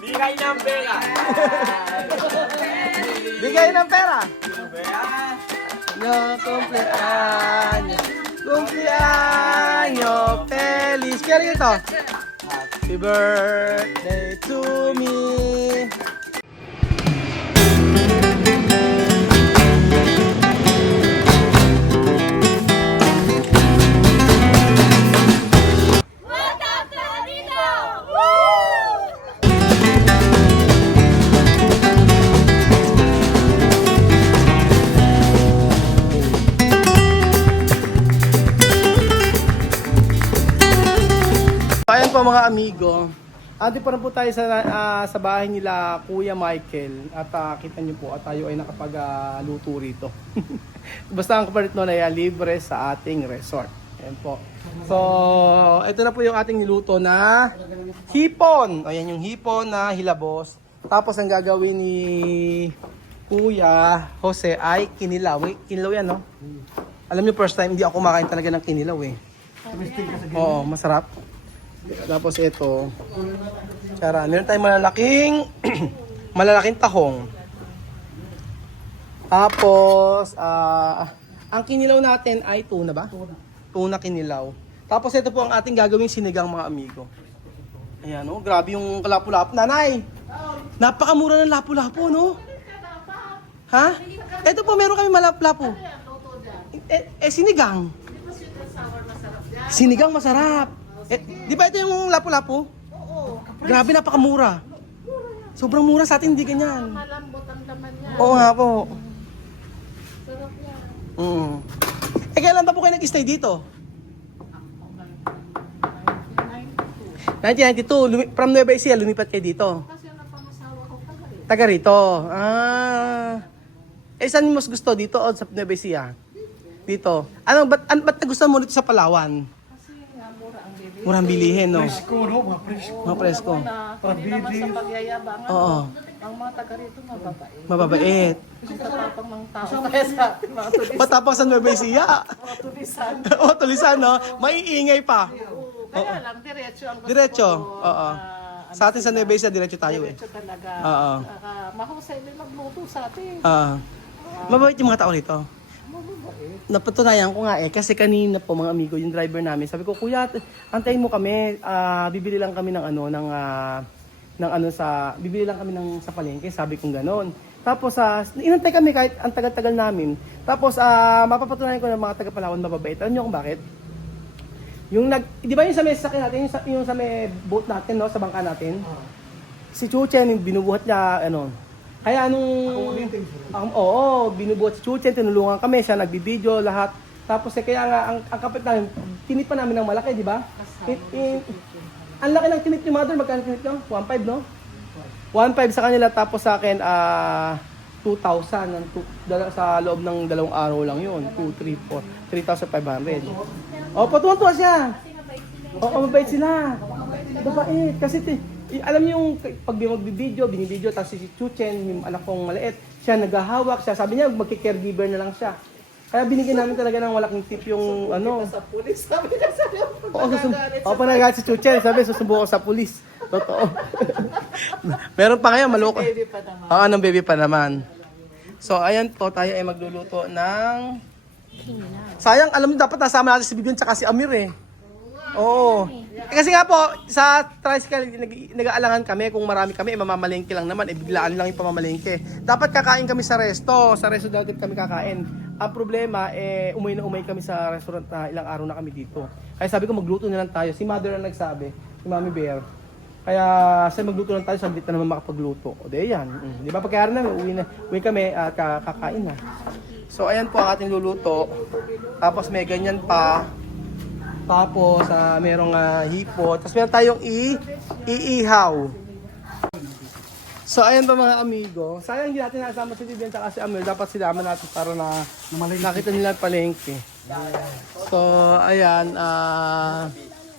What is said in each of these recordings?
Bigay ng pera. Bigay ng pera. No, cumpleaños. Cumpleaños feliz. Kaya rin ito. Happy birthday to me. Ayan po mga amigo. Andi pa rin po tayo sa bahay nila Kuya Michael. At kita nyo po at tayo ay nakapag-luto rito. Basta ang kapalit nun ay libre sa ating resort. Ayan po. So, ito na po yung ating niluto na hipon. Ayan yung hipon na hilabos. Tapos ang gagawin ni Kuya Jose ay kinilaw. Kinilaw yan, no? Alam niyo, first time hindi ako kumakain talaga ng kinilaw eh. Oo, masarap. Tapos ito, tara, meron tayong malalaking malalaking tahong. Tapos, ang kinilaw natin ay tuna ba? Tuna kinilaw. Tapos ito po ang ating gagawing sinigang mga amigo. Ayan, oh, grabe yung lapu-lapu. Nanay, napakamura ng lapu-lapu, no? Ha? Ito po, meron kami malapu-lapu. Sinigang. Sinigang masarap. Di ba ito yung lapu-lapu? Oo. Grabe, napakamura. Sobrang mura sa atin, hindi ganyan. Malambot ang laman niya. Oo nga po. Sarap yan. Kailan pa po kayo nag-stay dito? 1992. From Nueva Ecija, lumipat kayo dito. Kasi ang napangasawa ko pala eh. Taga rito. Saan mas gusto? Dito o sa Nueva Ecija? Dito. Ba't nagustuhan mo dito sa Palawan? Kasi nga mura ang bibili. Murang bilihin, no? Presko, no? Mga presko. Mga presko. Hindi naman sa pagyayabangan. Oo. Ang mga taga rito mababait. Mababait. Ang tatapang ng tao. Kaya sa ating mga tulis. Matapang sa Nueva Ecija. Mga tulisan. O, tulisan, no? Maiingay pa. Oo. Kaya lang, diretso ang gusto Diretso. ko doon. Oo. Sa atin sa Nueva Ecija, diretso tayo eh. Diretso talaga. Oo. Saka mahusay din magluto sa atin. Mabait yung mga tao rito. Mababait. Napatunayan ko nga eh, kasi kanina po mga amigo, yung driver namin, sabi ko, kuya, antayin mo kami, bibili lang kami bibili lang kami sa palengke, sabi kong ganon. Tapos, inantay kami kahit ang tagal-tagal namin. Tapos, mapapatunayan ko ng mga taga-Palawan mababait. Alam niyo kung bakit? Di ba yung sa may sakin natin, yung sa may boat natin, no, sa bangka natin? Si Chuchen, binubuhat niya, kaya binubuhat si Chuchen, tinulungan kami, siya nagbibideo, lahat. Tapos kaya nga, ang kapit namin, tinip pa namin ng malaki, di ba? Ang laki ng tinip ni mother, magkano tinip nyo? 1.5, no? 1.5 sa kanila, tapos sa akin, 2,000 sa loob ng 2 araw lang yun. 2, 3, 4, 3,500. Tuwan-tuwa siya. Mabait sila. Mabait. Kasi alam niyo yung pag binibideo, tapos si Chuchen, yung anak kong maliit, siya naghahawak siya. Sabi niya, magki-caregiver na lang siya. Kaya binigyan namin talaga ng malaking tip yung Sa pulis, sabi niya sa'yo. Panagalit si Chuchen, sabi, susubukan ko sa pulis. Totoo. Meron pa ngayon, maloko. Baby pa naman. Ng baby pa naman. So, ayan po, tayo ay magluluto ng... Sayang, alam mo, dapat nasama natin si Bibian tsaka si Amir eh. Oo. Kasi nga po, sa tricycle, nag-aalangan kami. Kung marami kami, mamamalengke lang naman. Biglaan lang yung pamamalengke. Dapat kakain kami sa resto. Sa resto daw din kami kakain. Ang problema, umuwi na umuwi kami sa restaurant na ilang araw na kami dito. Kaya sabi ko, magluto na lang tayo. Si mother ang nagsabi, si Mami Bear. Kaya sa magluto lang tayo, sabit na naman makapagluto. O di yan. Di ba pagkakaroon namin, uwi kami at kakain na. So ayan po ang ating luluto. Tapos may ganyan pa. Tapos merong hipo. Tapos meron tayong iihaw. So ayan pa mga amigo. Sayang hindi natin nasama si Vivian at si Amir. Dapat sinama natin para na nakita nila ang palengke. So ayan.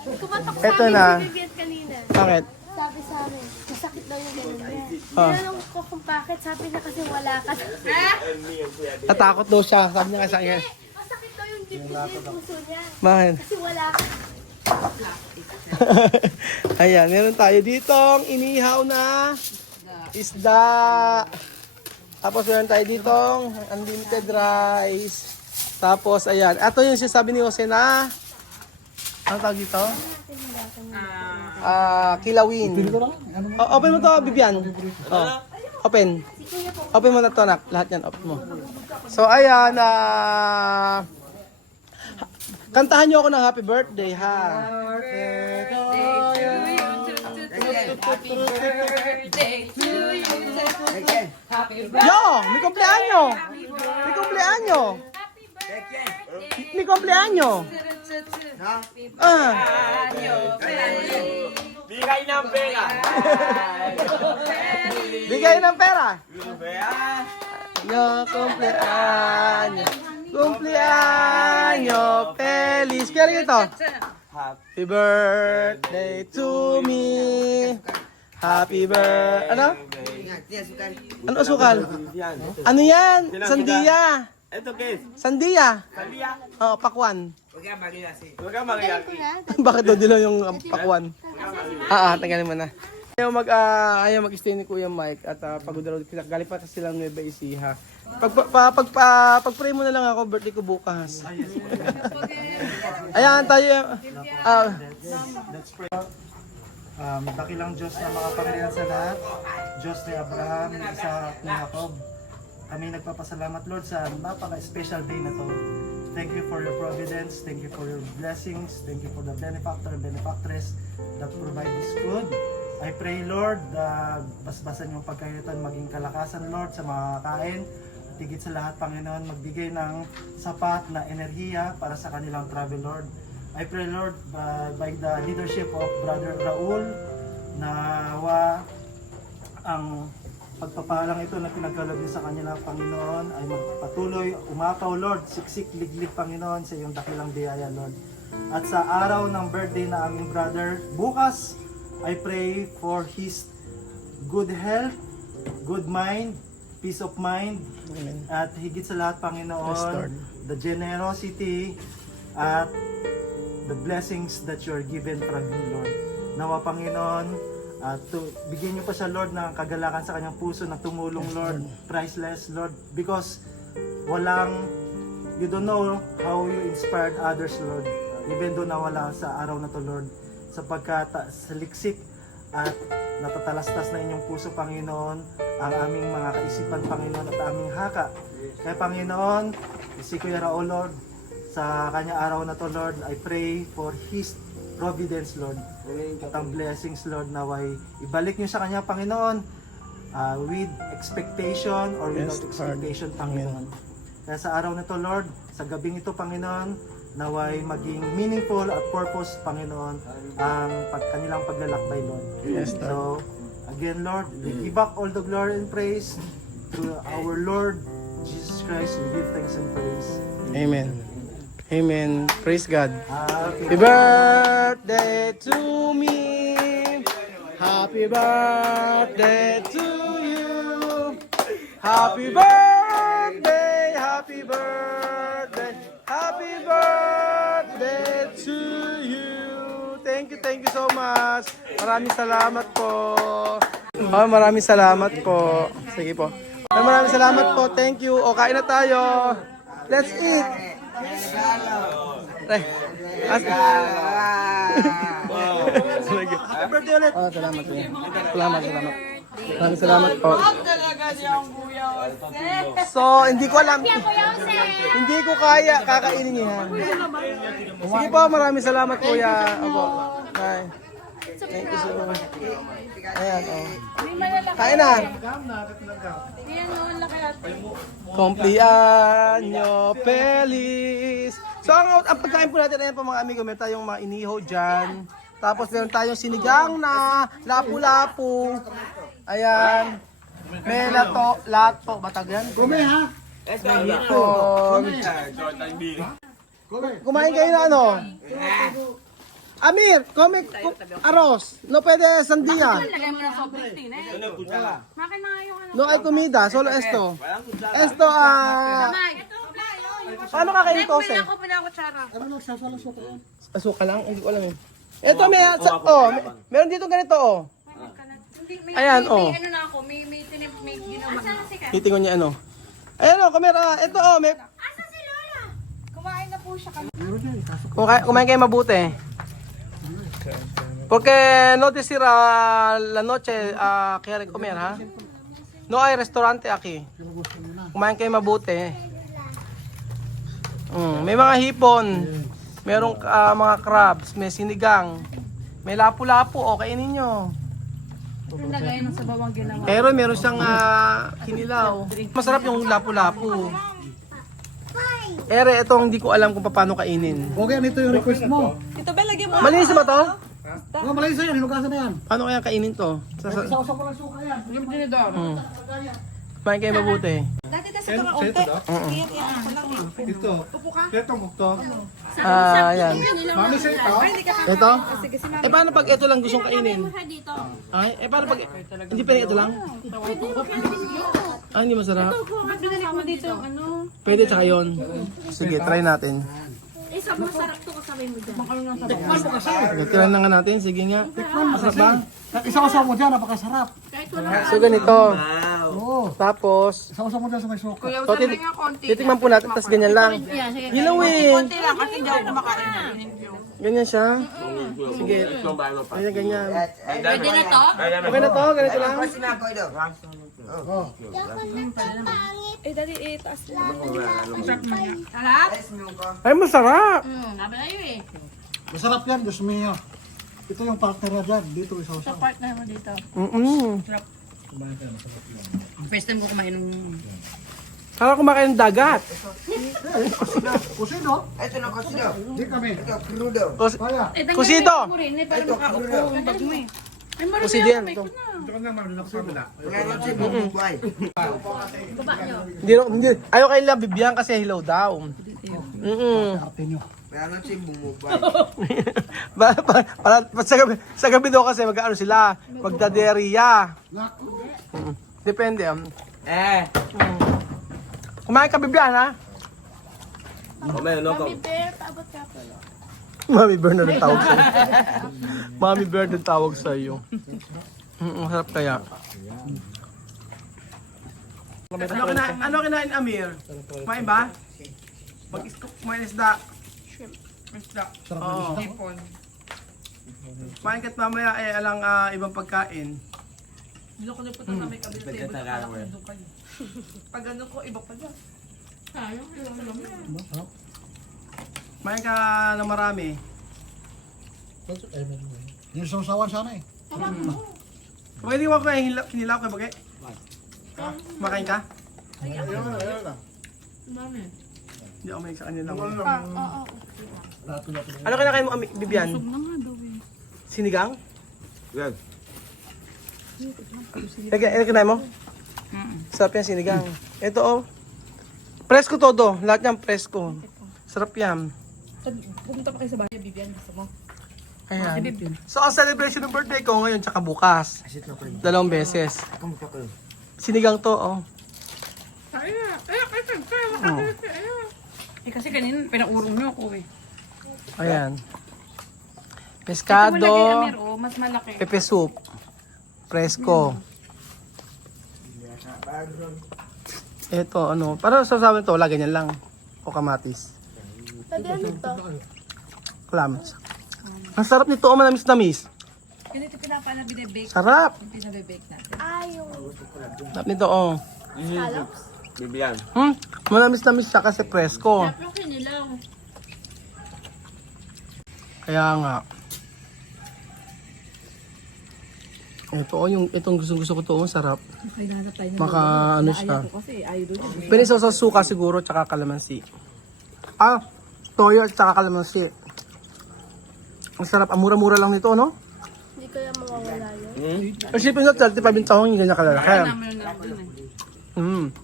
Kumatok Eto sa amin na. si Vivian kanina. Bakit? Sabi sa amin, masakit daw yung ganun niya. Tinanong ko kung bakit, sabi niya kasi wala ka. Tatakot daw siya. Sabi niya nga sa kanya. Masakit daw yung dibdib yung puso niya. Bakit? Kasi wala ka. Ayan, meron tayo ditong inihaw na isda. Tapos meron tayo ditong unlimited rice. Tapos ayan, ito yung sinasabi ni Jose na ano tawag dito? Kilawin. Open mo to, Bibian. Open. Open mo na to, anak. Lahat yan, open mo. So ayan, kantahan nyo ako ng happy birthday, ha? Yo, may kumpleanyo. May kumpleanyo. May kumpleanyo. Bigay ng pera. Bigay ng pera. Yo, kumpleanyo. Kumpleanyo feliz. Kaya ito. Happy birthday to me. Happy birthday. Ano? Ano asukal? Ano yan? Sandia. Ito guys. Sandia. Salia. Oh, pakwan. Huwag kang magyaki. Bakit daw dilaw yung pakwan? Tanggalin mo na. Ayaw mag-stay ni Kuya Mike at pagod daw galing pa kasi silang Nueva Ecija. Pag-pray mo na lang ako, birthday ko bukas. Ayan tayo. Dakilang Diyos na makapangyarihan sa lahat, Diyos ni Abraham, ni Isaac, ni Jacob. Kami nagpapasalamat, Lord, sa napaka-special day na to. Thank you for your providence, thank you for your blessings, thank you for the benefactor and benefactress that provide this food. I pray, Lord, basbasan yung pagkainitan, maging kalakasan, Lord, sa mga kain. At higit sa lahat, Panginoon, magbigay ng sapat na enerhiya para sa kanilang travel, Lord. I pray, Lord, by the leadership of Brother Raul, na ang pagpapalang ito na pinagkaloob niyo sa kanila, Panginoon, ay magpatuloy, umapaw, Lord, siksik, liglig, Panginoon, sa iyong dakilang biyaya, Lord. At sa araw ng birthday na aming brother, bukas, I pray for his good health, good mind, peace of mind, at higit sa lahat, Panginoon, the generosity at the blessings that you are given from you, Lord. Nawa, Panginoon, bigyan niyo pa siya, Lord, ng kagalakan sa kanyang puso na tumulong, Lord, priceless, Lord, because you don't know how you inspired others, Lord, even though nawala sa araw na to, Lord, sapagkat saliksik at natatalastas na inyong puso, Panginoon, ang aming mga kaisipan, Panginoon, at aming haka. Kaya, Panginoon, si Kuya Raul, Lord, sa kanyang araw na to, Lord, I pray for his providence, Lord, at ang blessings, Lord, naway ibalik niyo sa kanya, Panginoon, with expectation or without expectation, Panginoon. Kaya sa araw na to, Lord, sa gabing ito, Panginoon, naway maging meaningful at purpose, Panginoon, ang kanilang paglalakbay, Lord. Yes, Lord. So, again, Lord, we give back all the glory and praise to our Lord Jesus Christ. We give thanks and praise. Amen. Amen. Praise God. Okay. Happy birthday to me. Happy birthday to you. Happy birthday. Happy birthday. Happy birthday to you. Thank you so much. Maraming salamat po. Maraming salamat po. Sige po. Maraming salamat po. Thank you. O, kain na tayo. Let's eat. Happy birthday ulit. Salamat po. Salamat. Maraming salamat po. So, hindi ko alam. Hindi ko kaya kakainin yan. Sige po, maraming salamat kuya. Opo. Bye. Thank you so much. Ayan, oh. Kain na. Cumpleaños feliz. So, ang pagkain po natin, ayan po mga amigo, meron tayong mga iniho dyan. Tapos meron tayong sinigang na lapu-lapu. Ayan. May lato, batag yan? Kumain ha? Kumain kayo na ano? Amir, aros. No pwede sandia. No hay comida, solo esto. Esto, paano kakainin to, Ose? Asuka lang? Hindi ko alam eh. Ito meron dito ganito oh. Ayan oh. Ano na ako, may ginawa. Titingnan niya ano. Ayan oh, kamera. Ito oh, may Kumain na po siya kami. kumain kayo mabuti. Porque no decir la noche quiere comer, ha? No hay restaurante aquí. Kumain kayo mabuti. May mga hipon. Merong mga crabs, may sinigang. May lapu-lapu, o kainin nyo. Lagay ng sa bawang ginawa. Pero meron siyang kinilaw. Masarap yung lapu-lapu. Ere, ito hindi ko alam kung paano kainin. Okay, ito yung request mo. Ito ba, lagyan mo. Malinis ba to? Oh, malay sa'yo, hinugasan na yan. Paano kaya kainin to? Sausaw ko lang suka yan. Yung dinidor. Kumain kayo mabuti. Dati na sa kaunti. Sige, yan ako lang eh. Ito. Ito mo to. Ayan. Mami sa ito. Ito? Paano pag ito lang gustong kainin? Ay, paano pag hindi pwede ito lang? Hindi masarap. Ba't binalik mo dito yung ano? Pwede tsaka yun. Sige, try natin. Isa masarap to kasabay mo dyan. Tikman mo kasi. Try na nga natin. Sige nga. Masarap ba? Isausaw mo dyan, napakasarap. So ganito. Oo. Tapos, Isausaw mo dyan sa may suka. Kuya, so, usap rin nga konti. titikman po natin. Tapos ganyan lang. Hilawin. Konti lang kasi hindi ako kumakain. Ganyan siya. Sige. Ganyan, ganyan. Pwede na to? Okay na to? Ganito lang? Eh, dali, taas lang. Sarap? Ay, masarap. Sabi na yun eh. Masarap yan, Diyos mio. Ito yung partner na dyan. Dito isausaw. Partner mo dito. First time ko kumain ng... Saka kumakain ng dagat. Kusino? Ito na ko sila. Di kami. Ito, crudo. Kaya. Kusido. mo rin eh, para makaupo ang bag mo eh. Ay, marami Kusido yan. ako, Ito. Wala na si bumubay. Hindi. Ayaw kayo lang bibigyan kasi hilaw daw. Arte nyo. Wala na si bumubay. Sa gabi daw kasi mag-ano sila, magdaderiya. Depende. Kumain ka bibigyan ha? Mami Bear, paabot ka po. Mami Bear na rin tawag sa'yo. Mami Bear din tawag sa'yo. Masarap kaya. Ano kinain Amir? Kumain ba? Kumain isda. Isda. Oo. Kumain ka't mamaya alang ibang pagkain. Dito ko na punta na may kabit table. Pag ano ko, iba pa dyan. Sayang, ilang lang yan. Kumain ka ng marami. Yung sausawan sana eh. Pwede mo ako kinilaw ka bagay? Makain ka? Mami. Hindi ako may sa kanila. Ano kinakain mo, Bibian? Na nga daw eh. Sinigang? Yan. Ano kinain mo? Sarap yan, sinigang. Ito oh. Presko todo. Lahat yan presko. Sarap yan. Pumunta pa kayo sa bahay, Bibian. Gusto mo? Ayan. So, ang celebration ng birthday ko ngayon tsaka bukas. 2 beses. Sinigang to, oh. Eh kasi kanina pinaurong niyo ako eh. Ayan. Malagay Pescado, Amir, oh, mas malaki. pepe soup, presko. Ito, ano, para sa amin to, wala ganyan lang. O kamatis. Pwede ano to? Clams. Ang sarap nito, oh, manamis-namis. Ganito pinapala binibake. Sarap. Yung pinabibake natin. Yung Sarap nito, oh. scallops. Bibiyan. Manamis-namis siya kasi presko. Yung kinilaw. Kaya nga. Ito, oh, itong gusto ko to, oh, sarap. Kailangan tayo na. Maka, ano siya. Kasi idol yun. Pinisaw sa suka siguro, tsaka kalamansi. Toyo at tsaka kalamansi. Ang sarap, ang mura-mura lang nito, no? Hindi kaya mawawala yun. Ang shipping na 35 yung tahong, hindi ganyan kalalaki. Namin na dun eh.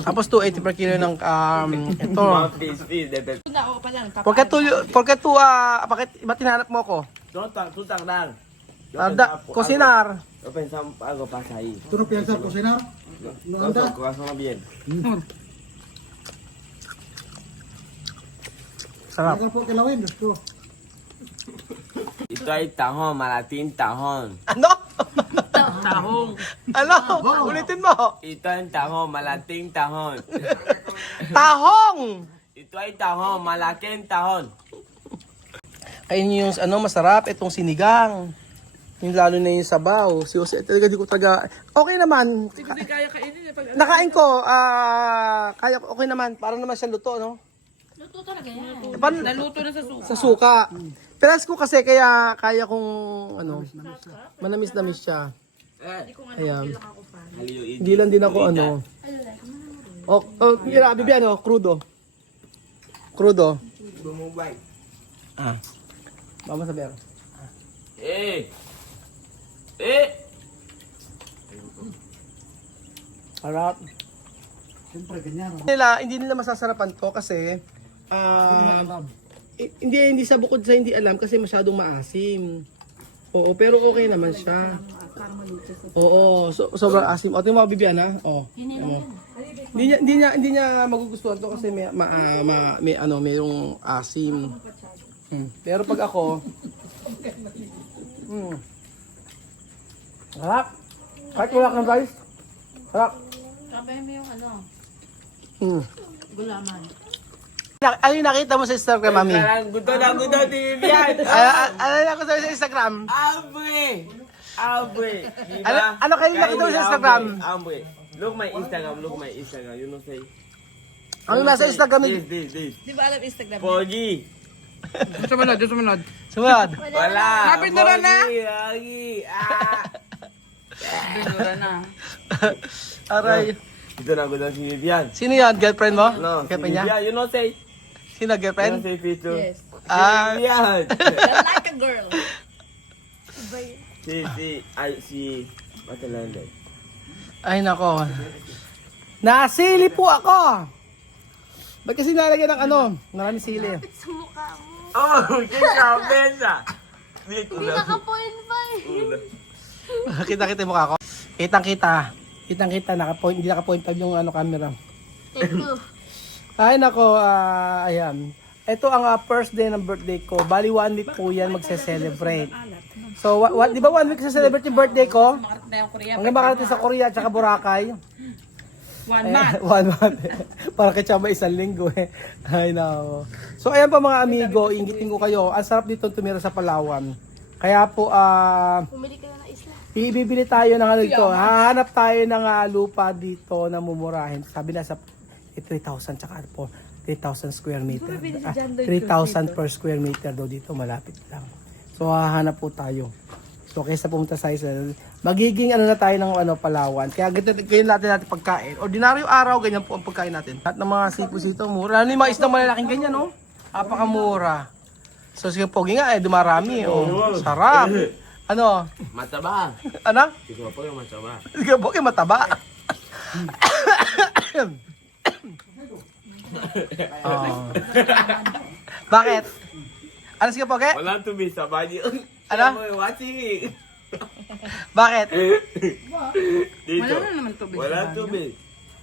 Tapos 280 per kilo ng ito. Na ako pa lang. Porket ba't tinanap mo ko? Tutang lang. Kusinar. Yo pensaba algo pasa ahí. Ito na piyansa po sinar. No anda. Corazón bien. Sarap. Saka po kilawin, Diyos ko. Ito ay tahon, malaking tahon. Ano? Tahong. Ano? Ulitin mo. Ito ay tahon, malaking tahon. Tahong! Ito ay tahon, malaking tahon. Ayun yung ano, masarap. Itong sinigang. Yung lalo na yung sabaw. Si Jose, talaga di ko taga... Okay naman. Hindi ko din kaya kainin eh. Pag Nakain ko. Kaya okay naman. Para naman siya luto, no? Luto talaga yan. naluto na sa suka. Sa suka. Peras ko kasi kaya kong ano, manamis-namis siya. Ayan. Hindi lang din ako ano. Bibi ano, crudo. Crudo. Bumubay. Mama sa bero. Harap. Siyempre, ganyan. Hindi nila masasarapan to kasi hindi sa bukod sa hindi alam kasi masyadong maasim. Oo, pero okay naman siya. Oo, sobrang asim. O, ito yung mga bibiyan ha. Hindi niya magugustuhan to kasi mayroong asim. Pero pag ako, harap. Kahit wala kang rice, harap. Sabihin mo yung ano, Gulaman. Ano yung nakita mo sa Instagram, mami? Gusto na TV yan. Ano yung nakita mo sa Instagram? Abre. Ano kayo nakita mo sa Instagram? Abre. Look my Instagram. You know say. Ano nasa Instagram? This. Di ba alam Instagram? 4G. Sumunod. Sumunod. Wala. Happy na rin na. Binura na. Aray. Ito na gusto si Vivian. Sino yan? Girlfriend mo? No, si Girlfriend niya? Vivian. You know say. Sino You girlfriend? know say picture. Yes. Vivian. Like a girl. Si Matalanda. Ay nako. Nasili po ako. Ba't kasi nalagyan ng ano? Maraming sili. sa mukha mo. Oh, kinabesa. Hindi nakapoint pa eh. Kita-kita yung mukha ko. Kitang-kita. Kitang-kita. Hindi naka-point tab yung ano, camera. Ito. Ay nako, ayan. Ito ang first day ng birthday ko. Bali 1 week po yan magse-celebrate. So, di ba 1 week sa-celebrate yung birthday ko? Makarat na yung Korea. Hanggang makarating sa Korea at saka Boracay. 1 month. 1 month. Para kay Chama 1 linggo eh. Ay nako. So ayan pa mga amigo, ingitin ko kayo. Ang sarap dito tumira sa Palawan. Kaya po, Pumili ka na ng isla. bibili tayo ng ano dito. Hahanap tayo ng lupa dito na mumurahin. Sabi na sa 3,000 tsaka po 3,000 square meter. 3,000 per square meter daw dito, malapit lang. So hahanap po tayo. So kaysa pumunta sa isla, magiging ano na tayo ng Palawan. Kaya ganyan natin pagkain. Ordinaryong araw, ganyan po ang pagkain natin. At ng mga sipos dito, mura. Ano yung mga isdang malalaking ganyan, no? Napakamura. So sige, pogi nga dumarami. Sarap. Ano? Mataba. Ano? Ikaw po yung mataba. Sige, pogi mataba. Oh. Bakit? Ano sige, pogi? Walang tubig sa banyo. Ano? Watching. Bakit? Dito. Wala na naman tubig. Walang tubig.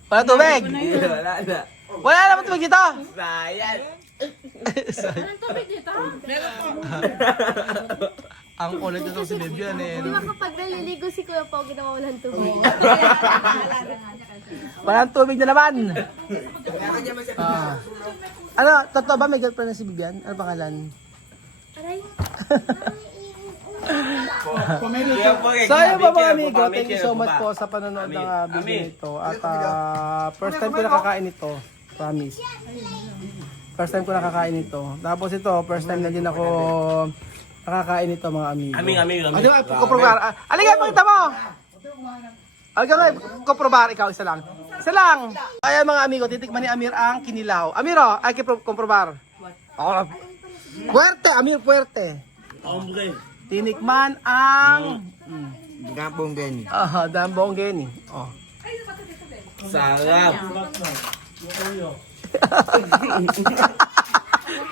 Wala tubig. Wala na. Wala naman tubig dito. Sayang. Anong tubig dito? Ang kulit nito si Bibian eh. Di ba kapag naliligo si Kuya Pao, ginawa walang tubig? Walang tubig na naman. Ano, totoo ba may girlfriend na si Bibian? Ano pangalan? Aray. So ayun po mga amigo, thank you so much po sa panonood ng video nito. At first time ko nakakain ito, promise. First time ko nakakain ito. Tapos ito, first time na din ako nakakain ito mga amigo. Aming. Ano ba, kuprobar. Alika, pakita mo! Alika nga, kuprobar, ikaw, isa lang. Isa lang! Ayan mga amigo, titikman ni Amir ang kinilaw. Amiro, ay kuprobar. Puerte, Amir, puerte. Hombre. Tinikman ang... Gapong gani. Dambong geni. Oh. Sarap.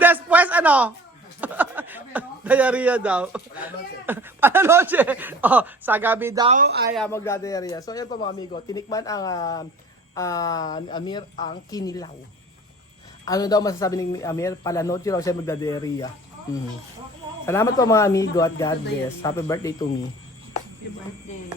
Después ano? Diarrhea daw. Palanoche. Oh, sa gabi daw ay magda-diarrhea. So yan po mga amigo, tinikman ang Amir ang kinilaw. Ano daw masasabi ni Amir? Palanoche raw siya magda-diarrhea. Salamat po mga amigo at God bless. Happy birthday to me. Happy birthday.